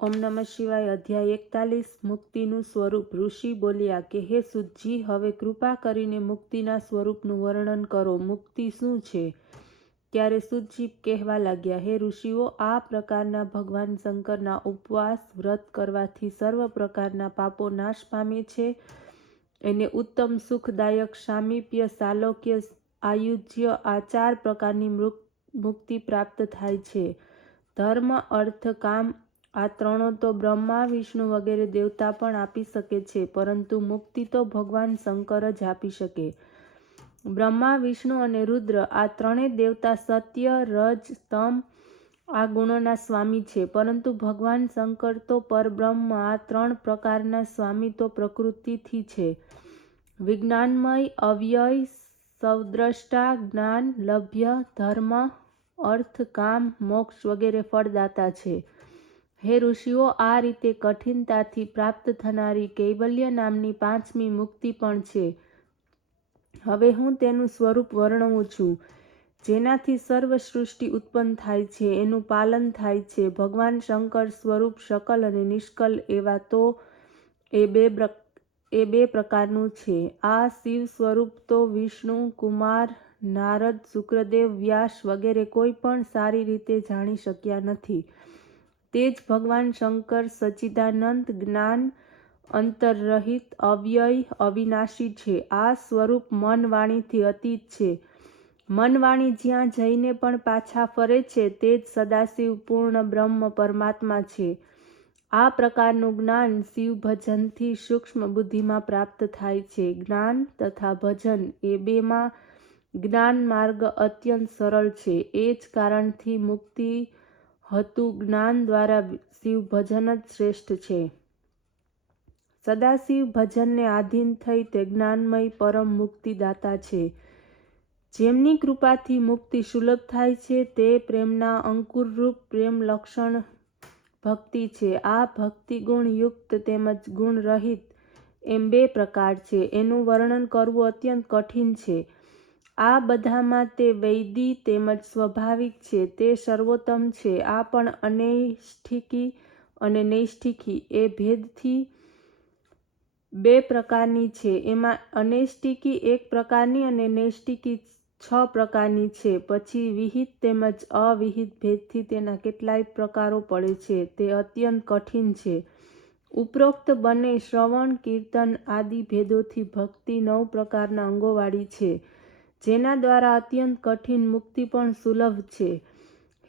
ઓમ નમઃ શિવાય. અધ્યાય 41. મુક્તિનું સ્વરૂપ. ઋષિ બોલ્યા કે હે સુતજી, હવે કૃપા કરીને મુક્તિના સ્વરૂપનું વર્ણન કરો. મુક્તિ શું છે? ત્યારે સુતજી કહેવા લાગ્યા, હે ઋષિઓ, આ પ્રકારના ભગવાન શંકરના ઉપવાસ વ્રત કરવાથી સર્વ પ્રકારના પાપો નાશ પામે છે. એને ઉત્તમ સુખદાયક સામીપ્ય, સાલોક્ય, આયુજ્ય આ 4 પ્રકારની મુક્તિ પ્રાપ્ત થાય છે. ધર્મ, અર્થ, કામ આ ત્રણો તો બ્રહ્મા, વિષ્ણુ વગેરે દેવતા પણ આપી શકે છે, પરંતુ મુક્તિ તો ભગવાન શંકર જ આપી શકે. બ્રહ્મા, વિષ્ણુ અને રુદ્ર આ ત્રણેય દેવતા સત્ય, રજ, તમ આ ગુણોના સ્વામી છે, પરંતુ ભગવાન શંકર તો પરબ્રહ્મ આ 3 પ્રકારના સ્વામી તો પ્રકૃતિથી છે. વિજ્ઞાનમય, અવ્યય, સૌદ્રષ્ટા, જ્ઞાન, લભ્ય, ધર્મ, અર્થ, કામ, મોક્ષ વગેરે ફળદાતા છે. હે ઋષિઓ, આ રીતે કઠિનતાથી પ્રાપ્ત થનારી કૈવલ્ય નામની 5મી મુક્તિ પણ છે. હવે હું તેનું સ્વરૂપ વર્ણવું છું. જેનાથી સર્વ સૃષ્ટિ ઉત્પન્ન થાય છે, એનું પાલન થાય છે. ભગવાન શંકર સ્વરૂપ શકલ અને નિષ્કલ એવા તો એ બે પ્રકારનું છે. આ શિવ સ્વરૂપ તો વિષ્ણુ, કુમાર, નારદ, શુક્રદેવ, વ્યાસ વગેરે કોઈ પણ સારી રીતે જાણી શક્યા નથી. તે જ ભગવાન શંકર સચ્ચિદાનંદ, જ્ઞાન, અંતરરહિત, અવ્યય, અવિનાશી છે. આ સ્વરૂપ મન વાણીથી અતીત છે. મન વાણી જ્યાં જઈને પણ પાછા ફરે છે, તે જ સદાશિવ પૂર્ણ બ્રહ્મ પરમાત્મા છે. આ પ્રકારનું જ્ઞાન શિવ ભજનથી સૂક્ષ્મ બુદ્ધિમાં પ્રાપ્ત થાય છે. જ્ઞાન તથા ભજન એ બેમાં જ્ઞાન માર્ગ અત્યંત સરળ છે. એ જ કારણથી મુક્તિ હતું જ્ઞાન દ્વારા શિવ ભજન જ શ્રેષ્ઠ છે. સદાશિવ ભજનને આધીન થઈ તે જ્ઞાનમય પરમ મુક્તિદાતા છે. જેમની કૃપાથી મુક્તિ સુલભ થાય છે, તે પ્રેમના અંકુરરૂપ પ્રેમ લક્ષણ ભક્તિ છે. આ ભક્તિ ગુણ યુક્ત તેમજ ગુણ રહિત એમ 2 પ્રકાર છે. એનું વર્ણન કરવું અત્યંત કઠિન છે. આ બધામાં તે વૈદી તેમજ સ્વાભાવિક છે, તે સર્વોત્તમ છે. આ પણ અનૈષ્ઠિકી અને નૈષ્ઠિકી એ ભેદથી 2 પ્રકારની છે. એમાં અનૈષ્ઠિકી 1 પ્રકારની અને નૈષ્ઠિકી 6 પ્રકારની છે. પછી વિહિત તેમજ અવિહિત ભેદથી તેના કેટલાય પ્રકારો પડે છે. તે અત્યંત કઠિન છે. ઉપરોક્ત બંને શ્રવણ, કીર્તન આદિ ભેદોથી ભક્તિ 9 પ્રકારના અંગોવાળી છે, જેના દ્વારા અત્યંત કઠિન મુક્તિ પણ સુલભ છે.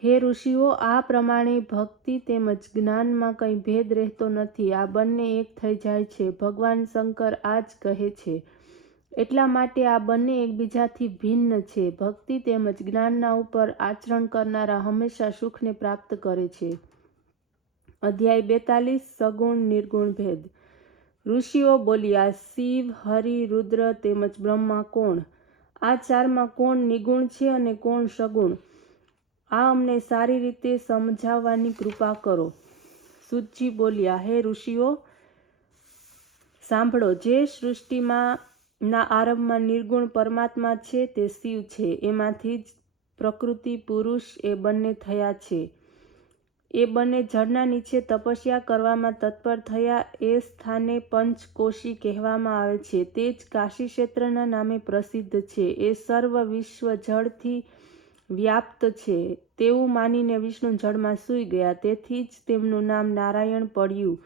હે ઋષિઓ, આ પ્રમાણે ભક્તિ તેમજ જ્ઞાનમાં કંઈ ભેદ રહેતો નથી. આ બંને એક થઈ જાય છે. ભગવાન શંકર આ જ કહે છે. એટલા માટે આ બંને એકબીજાથી ભિન્ન છે. ભક્તિ તેમજ જ્ઞાનના ઉપર આચરણ કરનારા હંમેશા સુખને પ્રાપ્ત કરે છે. અધ્યાય 42. સગુણ નિર્ગુણ ભેદ. ઋષિઓ બોલ્યા, શિવ, હરિ, રુદ્ર તેમજ બ્રહ્મા કોણ? આ 4માં કોણ નિગુણ છે અને કોણ સગુણ? આ અમને સારી રીતે સમજાવવાની કૃપા કરો. સુતજી બોલ્યા, હે ઋષિઓ, સાંભળો. જે સૃષ્ટિમાં ના આરંભમાં નિર્ગુણ પરમાત્મા છે, તે શિવ છે. એમાંથી જ પ્રકૃતિ, પુરુષ એ બંને થયા છે. એ બંને જળના નીચે તપસ્યા કરવામાં તત્પર થયા. એ સ્થાને પંચકોશી કહેવામાં આવે છે. તે જ કાશી ક્ષેત્રના નામે પ્રસિદ્ધ છે. એ સર્વ વિશ્વ જળથી વ્યાપ્ત છે. તેવું માનીને વિષ્ણુ જળમાં સૂઈ ગયા. તેથી જ તેમનું નામ નારાયણ પડ્યું.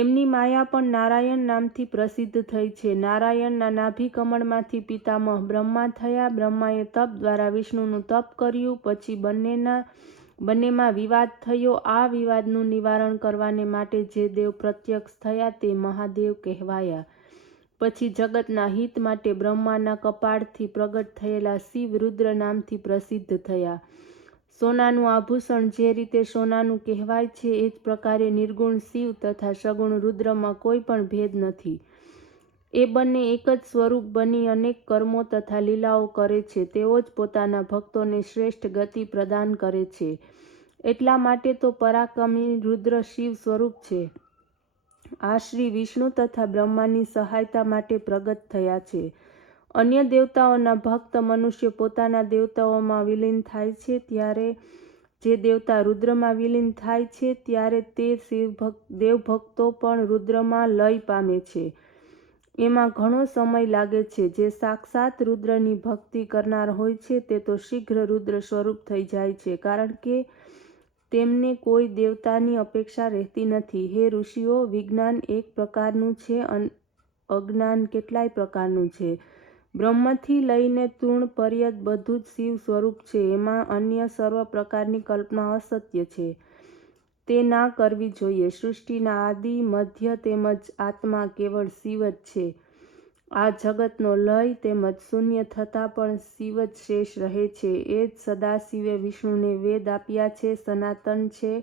એમની માયા પણ નારાયણ નામથી પ્રસિદ્ધ થઈ છે. નારાયણના નાભી કમળમાંથી પિતામહ બ્રહ્મા થયા. બ્રહ્માએ તપ દ્વારા વિષ્ણુનું તપ કર્યું. પછી બંનેમાં વિવાદ થયો. આ વિવાદનું નિવારણ કરવાને માટે જે દેવ પ્રત્યક્ષ થયા તે મહાદેવ કહેવાયા. પછી જગતના હિત માટે બ્રહ્માના કપાળથી પ્રગટ થયેલા શિવ રુદ્ર નામથી પ્રસિદ્ધ થયા. સોનાનું આભૂષણ જે રીતે સોનાનું કહેવાય છે, એ જ પ્રકારે નિર્ગુણ શિવ તથા સગુણ રુદ્રમાં કોઈ પણ ભેદ નથી. એ બંને એક જ સ્વરૂપ બની અનેક કર્મો તથા લીલાઓ કરે છે. તેઓ જ પોતાના ભક્તોને શ્રેષ્ઠ ગતિ પ્રદાન કરે છે. એટલા માટે તો પરાક્રમી રુદ્ર શિવ સ્વરૂપ છે. આ શ્રી વિષ્ણુ તથા બ્રહ્માની સહાયતા માટે પ્રગટ થયા છે. અન્ય દેવતાઓના ભક્ત મનુષ્ય પોતાના દેવતાઓમાં વિલીન થાય છે, ત્યારે જે દેવતા રુદ્રમાં વિલીન થાય છે ત્યારે તે દેવભક્તો પણ રુદ્રમાં લય પામે છે. એમાં ઘણો સમય લાગે છે. જે સાક્ષાત રુદ્રની ભક્તિ કરનાર હોય છે તે તો શીઘ્ર રુદ્ર સ્વરૂપ થઈ જાય છે, કારણ કે તેમને કોઈ દેવતાની અપેક્ષા રહેતી નથી. હે ઋષિઓ, વિજ્ઞાન એક પ્રકારનું છે, અજ્ઞાન કેટલાય પ્રકારનું છે. બ્રહ્મથી લઈને તૃણ પર્યંત બધું જ શિવ સ્વરૂપ છે. એમાં અન્ય સર્વ પ્રકારની કલ્પના અસત્ય છે. તે ના કરવી જોઈએ. સૃષ્ટિના આદિ, મધ્ય તેમજ આત્મા કેવળ શિવ જ છે. આ જગતનો લય તેમજ શૂન્ય થતાં પણ શિવ જ શેષ રહે છે. એ જ સદાશિવે વિષ્ણુને વેદ આપ્યા છે, સનાતન છે.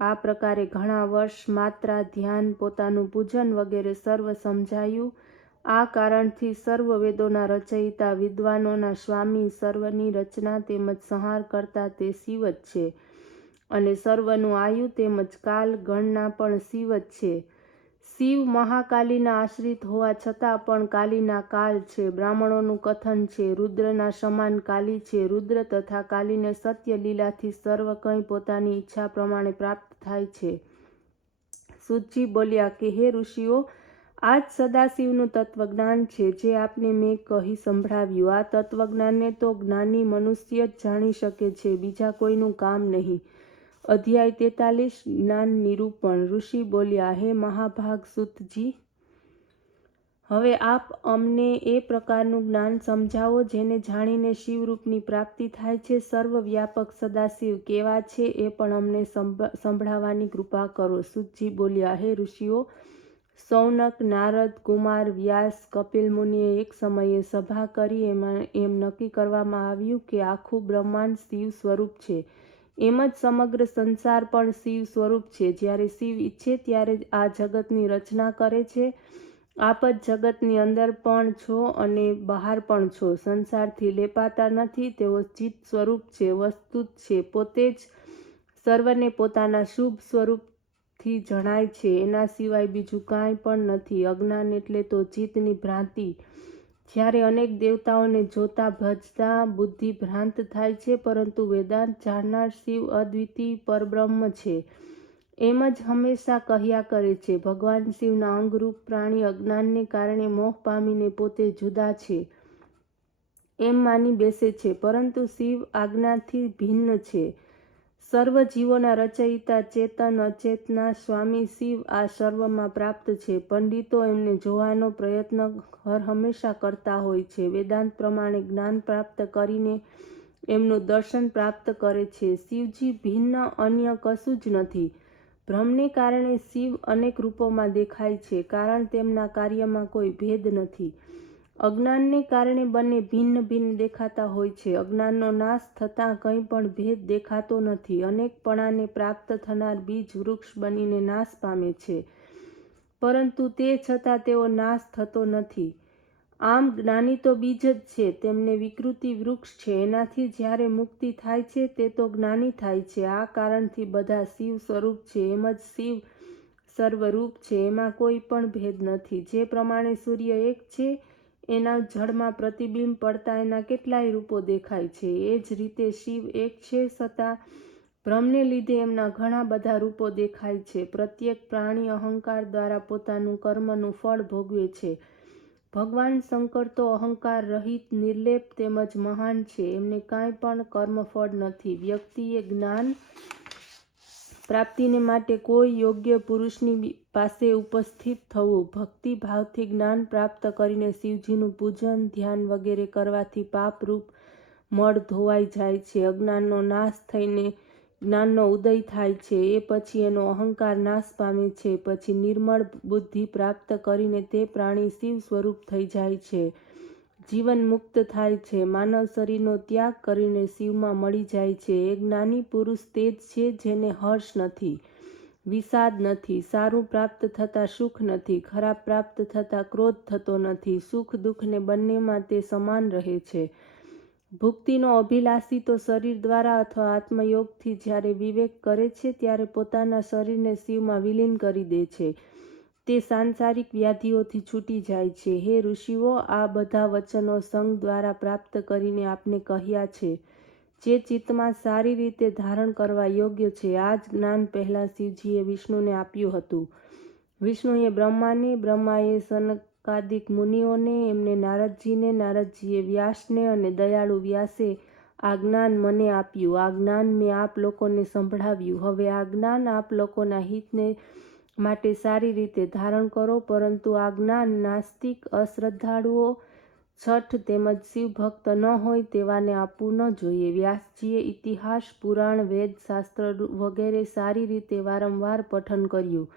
આ પ્રકારે ઘણા વર્ષ માત્રા, ધ્યાન, પોતાનું પૂજન વગેરે સર્વ સમજાયું. આ કારણથી સર્વ વેદોના રચયિતા, વિદ્વાનોના સ્વામી, સર્વની રચના તેમજ સંહાર કરતા તે શિવ જ છે. અને સર્વનું આયુ તેમજ કાલ ગણના પણ શિવ જ છે. શિવ મહાકાલીના આશ્રિત હોવા છતાં પણ કાલીના કાલ છે. બ્રાહ્મણોનું કથન છે, રુદ્રના સમાન કાલી છે. રુદ્ર તથા કાલીને સત્ય લીલાથી સર્વ કંઈ પોતાની ઈચ્છા પ્રમાણે પ્રાપ્ત થાય છે. સૂતજી બોલ્યા કે હે ઋષિઓ, આ જ સદાશિવનું તત્વજ્ઞાન છે જે આપને મેં કહી સંભળાવ્યું. આ તત્વજ્ઞાનને તો જ્ઞાની મનુષ્ય જ જાણી શકે છે, બીજા કોઈનું કામ નહીં. અધ્યાય 43 જ્ઞાન નિરૂપણ. ઋષિ બોલ્યા, હે મહાભાગ સૂતજી, હવે આપ અમને એ પ્રકારનું જ્ઞાન સમજાવો જેને જાણીને શિવરૂપની પ્રાપ્તિ થાય છે. સર્વવ્યાપક સદાશિવ કેવા છે એ પણ અમને સંભળાવવાની કૃપા કરો. સૂતજી બોલ્યા, હે ઋષિઓ, સૌનક, નારદ, કુમાર, વ્યાસ, કપિલ મુનિએ એક સમયે સભા કરી. એમાં એમ નક્કી કરવામાં આવ્યું કે આખું બ્રહ્માંડ શિવ સ્વરૂપ છે. એમ જ સમગ્ર સંસાર પણ શિવ સ્વરૂપ છે. જ્યારે શિવ ઈચ્છે ત્યારે જ આ જગતની રચના કરે છે. આપ જ જગતની અંદર પણ છો અને બહાર પણ છો. સંસારથી લેપાતા નથી. તેઓ ચિત્ત સ્વરૂપ છે, વસ્તુ જ છે, પોતે જ સર્વને પોતાના શુભ સ્વરૂપથી જણાય છે. એના સિવાય બીજું કાંઈ પણ નથી. અજ્ઞાન એટલે તો ચિત્તની ભ્રાંતિ. જ્યારે અનેક દેવતાઓને જોતા ભજતા બુદ્ધિ ભ્રાંત થાય છે, પરંતુ વેદાંત જાણનાર શિવ અદ્વિતીય પરબ્રહ્મ છે એમ જ હંમેશા કહ્યા કરે છે. ભગવાન શિવના અંગરૂપ પ્રાણી અજ્ઞાનને કારણે મોહ પામીને પોતે જુદા છે એમ માની બેસે છે, પરંતુ શિવ આજ્ઞાથી ભિન્ન છે. સર્વ જીવોના રચયિતા, ચેતન અચેતના સ્વામી શિવ આ સર્વમાં પ્રાપ્ત છે. પંડિતો એમને જોવાનો પ્રયત્ન હંમેશા કરતા હોય છે. વેદાંત પ્રમાણે જ્ઞાન પ્રાપ્ત કરીને એમનું દર્શન પ્રાપ્ત કરે છે. શિવજી ભિન્ન અન્ય કશું જ નથી. ભ્રમને કારણે શિવ અનેક રૂપોમાં દેખાય છે, કારણ તેમના કાર્યમાં કોઈ ભેદ નથી. અજ્ઞાનને કારણે બંને ભિન્ન ભિન્ન દેખાતા હોય છે. અજ્ઞાનનો નાશ થતાં કંઈ પણ ભેદ દેખાતો નથી. અનેકપણાને પ્રાપ્ત થનાર બીજ વૃક્ષ બનીને નાશ પામે છે, પરંતુ તે છતાં તેઓ નાશ થતો નથી. આમ જ્ઞાની તો બીજ જ છે, તેમને વિકૃતિ વૃક્ષ છે. એનાથી જ્યારે મુક્તિ થાય છે તે તો જ્ઞાની થાય છે. આ કારણથી બધા શિવ સ્વરૂપ છે. એમ જ શિવ સર્વરૂપ છે. એમાં કોઈ પણ ભેદ નથી. જે પ્રમાણે સૂર્ય એક છે, એના જળમાં પ્રતિબિંબ પડતા એના કેટલાય રૂપો દેખાય છે. એ જ રીતે શિવ એક છે, છતાં ભ્રમને લીધે એમના ઘણા બધા રૂપો દેખાય છે. પ્રત્યેક પ્રાણી અહંકાર દ્વારા પોતાનું કર્મનું ફળ ભોગવે છે. ભગવાન શંકર તો અહંકાર રહિત, નિર્લેપ તેમજ મહાન છે. એમને કાંઈ પણ કર્મફળ નથી. વ્યક્તિએ જ્ઞાન પ્રાપ્તિને માટે કોઈ યોગ્ય પુરુષની પાસે ઉપસ્થિત થવું. ભક્તિ ભાવથી જ્ઞાન પ્રાપ્ત કરીને શિવજીનું પૂજન, ધ્યાન વગેરે કરવાથી પાપરૂપ મળ ધોવાઈ જાય છે. અજ્ઞાનનો નાશ થઈને જ્ઞાનનો ઉદય થાય છે. એ પછી એનો અહંકાર નાશ પામે છે. પછી નિર્મળ બુદ્ધિ પ્રાપ્ત કરીને તે પ્રાણી શિવ સ્વરૂપ થઈ જાય છે. જીવન મુક્ત થાય છે. માનવ શરીરનો ત્યાગ કરીને શિવમાં મળી જાય છે. એ જ્ઞાની પુરુષ તે જ છે જેને હર્ષ નથી, વિષાદ નથી, સારું પ્રાપ્ત થતાં સુખ નથી, ખરાબ પ્રાપ્ત થતાં ક્રોધ થતો નથી. સુખ દુઃખને બંનેમાં તે સમાન રહે છે. ભુક્તિનો અભિલાષી તો શરીર દ્વારા અથવા આત્મયોગથી જ્યારે વિવેક કરે છે ત્યારે પોતાના શરીરને શિવમાં વિલીન કરી દે છે. તે સાંસારિક વ્યાધિઓથી છૂટી જાય છે. હે ઋષિઓ, આ બધા વચનો સંગ દ્વારા પ્રાપ્ત કરીને આપને કહ્યા છે. જે ચિત્તમાં સારી રીતે ધારણ કરવા યોગ્ય છે. આ જ જ્ઞાન પહેલાં શિવજીએ વિષ્ણુને આપ્યું હતું. વિષ્ણુએ બ્રહ્માને, બ્રહ્માએ સનકાદિક મુનિઓને, એમને નારદજીને, નારદજીએ વ્યાસને અને દયાળુ વ્યાસે આ જ્ઞાન મને આપ્યું. આ જ્ઞાન મેં આપ લોકોને સંભળાવ્યું. હવે આ જ્ઞાન આપ લોકોના હિતને માટે સારી રીતે ધારણ કરો. પરંતુ આ જ્ઞાન નાસ્તિક, અશ્રદ્ધાળુઓ, છઠ તેમજ શિવભક્ત ન હોય તેવાને આપવું ન જોઈએ. વ્યાસજીએ ઇતિહાસ, પુરાણ, વેદ, શાસ્ત્ર વગેરે સારી રીતે વારંવાર પઠન કર્યું.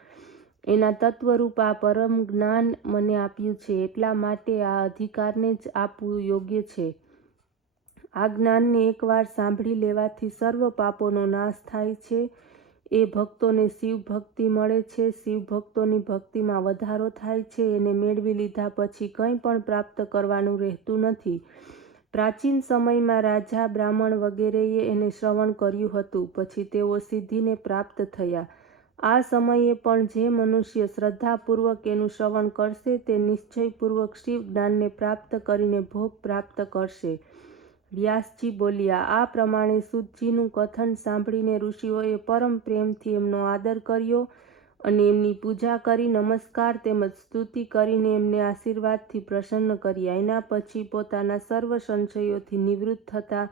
એના તત્વરૂપ આ પરમ જ્ઞાન મને આપ્યું છે. એટલા માટે આ અધિકારને જ આપવું યોગ્ય છે. આ જ્ઞાનને એકવાર સાંભળી લેવાથી સર્વ પાપોનો નાશ થાય છે. એ ભક્તોને શિવ ભક્તિ મળે છે. શિવ ભક્તોની ભક્તિમાં વધારો થાય છે. એને મેળવી લીધા પછી કંઈ પણ પ્રાપ્ત કરવાનું રહેતું નથી. પ્રાચીન સમયમાં રાજા, બ્રાહ્મણ વગેરેએ એને શ્રવણ કર્યું હતું. પછી તેઓ સિદ્ધિને પ્રાપ્ત થયા. આ સમયે પણ જે મનુષ્ય શ્રદ્ધાપૂર્વક એનું શ્રવણ કરશે તે નિશ્ચયપૂર્વક શિવ જ્ઞાનને પ્રાપ્ત કરીને ભોગ પ્રાપ્ત કરશે. વ્યાસજી બોલ્યા. આ પ્રમાણે સૂતજીનું કથન સાંભળીને ઋષિઓએ પરમ પ્રેમથી એમનો આદર કર્યો અને એમની પૂજા કરી, નમસ્કાર તેમજ સ્તુતિ કરીને એમને આશીર્વાદથી પ્રસન્ન કર્યા. એના પછી પોતાના સર્વ સંશયોથી નિવૃત્ત થતા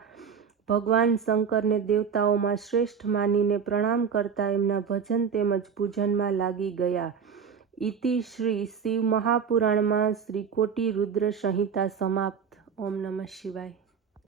ભગવાન શંકરને દેવતાઓમાં શ્રેષ્ઠ માનીને પ્રણામ કરતા એમના ભજન તેમજ પૂજનમાં લાગી ગયા. ઇતિ શ્રી શિવ મહાપુરાણમાં શ્રી કોટિ રુદ્ર સંહિતા સમાપ્ત. ઓમ નમઃ શિવાય.